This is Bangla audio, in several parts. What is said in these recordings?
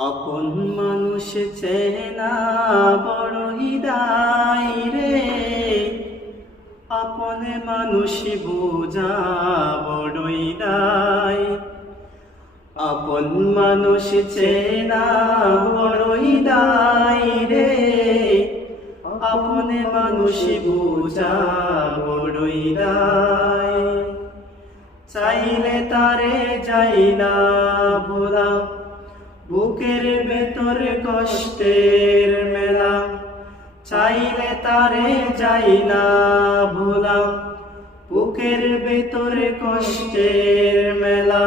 আপন মানুষ চেনা বড়ই দায় রে, আপন মানুষ বোঝা বড়ই দায়। আপন মানুষ চেনা বড়ই দায় রে, আপন মানুষ বোঝা বড়ই দায়। চাইলে তারে যাই না ভোলা, বুকের ভেতর কষ্টের মেলা। চাইলে তারে যাই না ভোলা, বুকের ভেতর কষ্টের মেলা।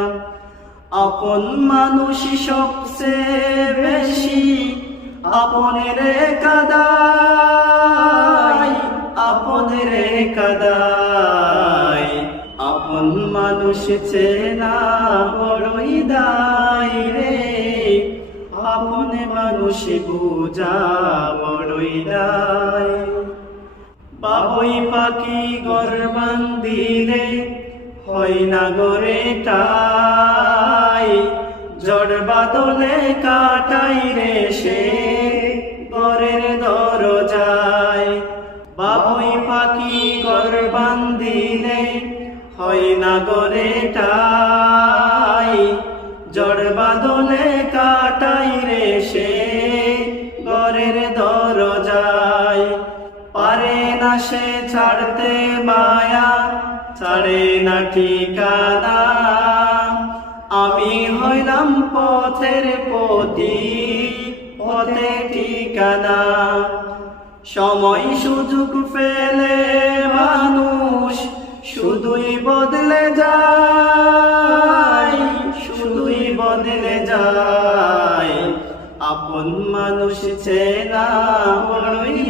আপন মানুষ সবচেয়ে বেশি আপনের কাদায়, আপনের কাদায়। আপন মানুষ চেনা বড়ই দায় রে, আপন মানুষ বোঝা বড়ই দায়। বাবুই পাখি ঘর বান্ধিলে হয় না গরে ঠাই, ঝড় বাদলে কাটাই রে সে ঘরের দরজায়। বাবুই পাখি ঘর বান্ধিলে হয় না গরে ঠাই, ঝড় বাদলে কাটাই রে সে ঘরের দরজায়। পারে না সে ছাড়তে মায়া, ছাড়ে না ঠিকানা। আমি হইলাম পথের পথি, পথে ঠিকানা। সময় সুযোগ ফেলে মানুষ শুধুই বদলে যায়, শুধুই বদলে যায়। আপন মানুষ চেনা বড়ই